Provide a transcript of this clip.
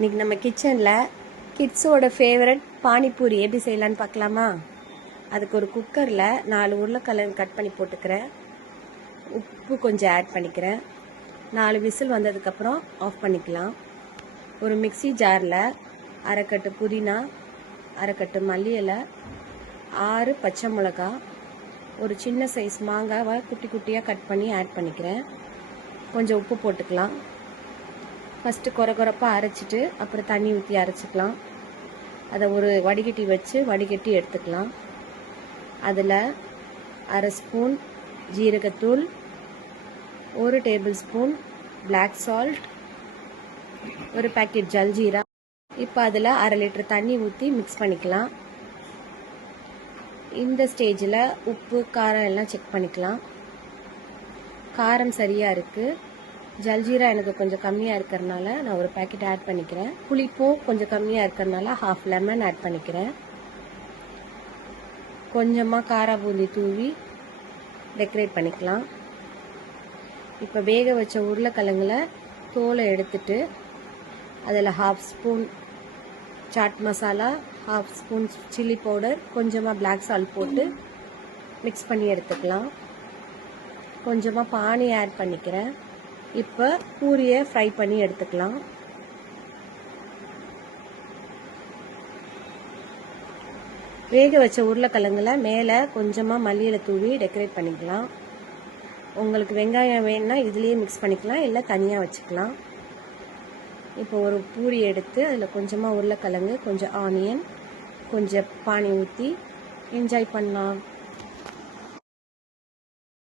இன்றைக்கி நம்ம கிச்சனில் கிட்ஸோட ஃபேவரட் பானிபூரி எப்படி செய்யலான்னு பார்க்கலாமா? அதுக்கு ஒரு குக்கரில் 4 உருளைக்கிழங்கு கட் பண்ணி போட்டுக்கிறேன். உப்பு கொஞ்சம் ஆட் பண்ணிக்கிறேன். 4 விசில் வந்ததுக்கப்புறம் ஆஃப் பண்ணிக்கலாம். ஒரு மிக்ஸி ஜாரில் அரைக்கட்டு புதினா, அரைக்கட்டு மல்லி இலை, 6 பச்சை மிளகா, ஒரு சின்ன சைஸ் மாங்காவை குட்டி குட்டியாக கட் பண்ணி ஆட் பண்ணிக்கிறேன். கொஞ்சம் உப்பு போட்டுக்கலாம். ஃபஸ்ட்டு கொரப்பாக அரைச்சிட்டு அப்புறம் தண்ணி ஊற்றி அரைச்சிக்கலாம். அதை ஒரு வடிகட்டி வச்சு வடிகட்டி எடுத்துக்கலாம். அதில் 1/2 ஸ்பூன் ஜீரகத்தூள், 1 டேபிள் ஸ்பூன் பிளாக் சால்ட், ஒரு பேக்கெட் ஜல்ஜீரா. இப்போ அதில் 1/2 லிட்டர் தண்ணி ஊற்றி மிக்ஸ் பண்ணிக்கலாம். இந்த ஸ்டேஜில் உப்பு காரம் எல்லாம் செக் பண்ணிக்கலாம். காரம் சரியாக இருக்குது. ஜல்ஜீரா எனக்கு கொஞ்சம் கம்மியாக இருக்கிறதுனால நான் ஒரு பேக்கெட் ஆட் பண்ணிக்கிறேன். புளிப்பும் கொஞ்சம் கம்மியாக இருக்கிறதுனால 1/2 லெமன் ஆட் பண்ணிக்கிறேன். கொஞ்சமாக காரா பூந்தி தூவி டெக்கரேட் பண்ணிக்கலாம். இப்போ வேக வச்ச உருளைக்கிழங்குல தோலை எடுத்துட்டு அதில் 1/2 spoon chaat masala, 1/2 spoon chilli powder, கொஞ்சமாக பிளாக் சால்ட் போட்டு மிக்ஸ் பண்ணி எடுத்துக்கலாம். கொஞ்சமாக பானி ஆட் பண்ணிக்கிறேன். இப்போ பூரியை ஃப்ரை பண்ணி எடுத்துக்கலாம். வேக வச்ச உருளைக்கிழங்குல மேலே கொஞ்சமாக மல்லியில் தூவி டெக்கரேட் பண்ணிக்கலாம். உங்களுக்கு வெங்காயம் வேணும்னா இதுலேயே மிக்ஸ் பண்ணிக்கலாம், இல்லை தனியாக வச்சுக்கலாம். இப்போ ஒரு பூரி எடுத்து அதில் கொஞ்சமாக உருளைக்கிழங்கு, கொஞ்சம் ஆனியன், கொஞ்சம் பானி ஊற்றி என்ஜாய் பண்ணலாம்.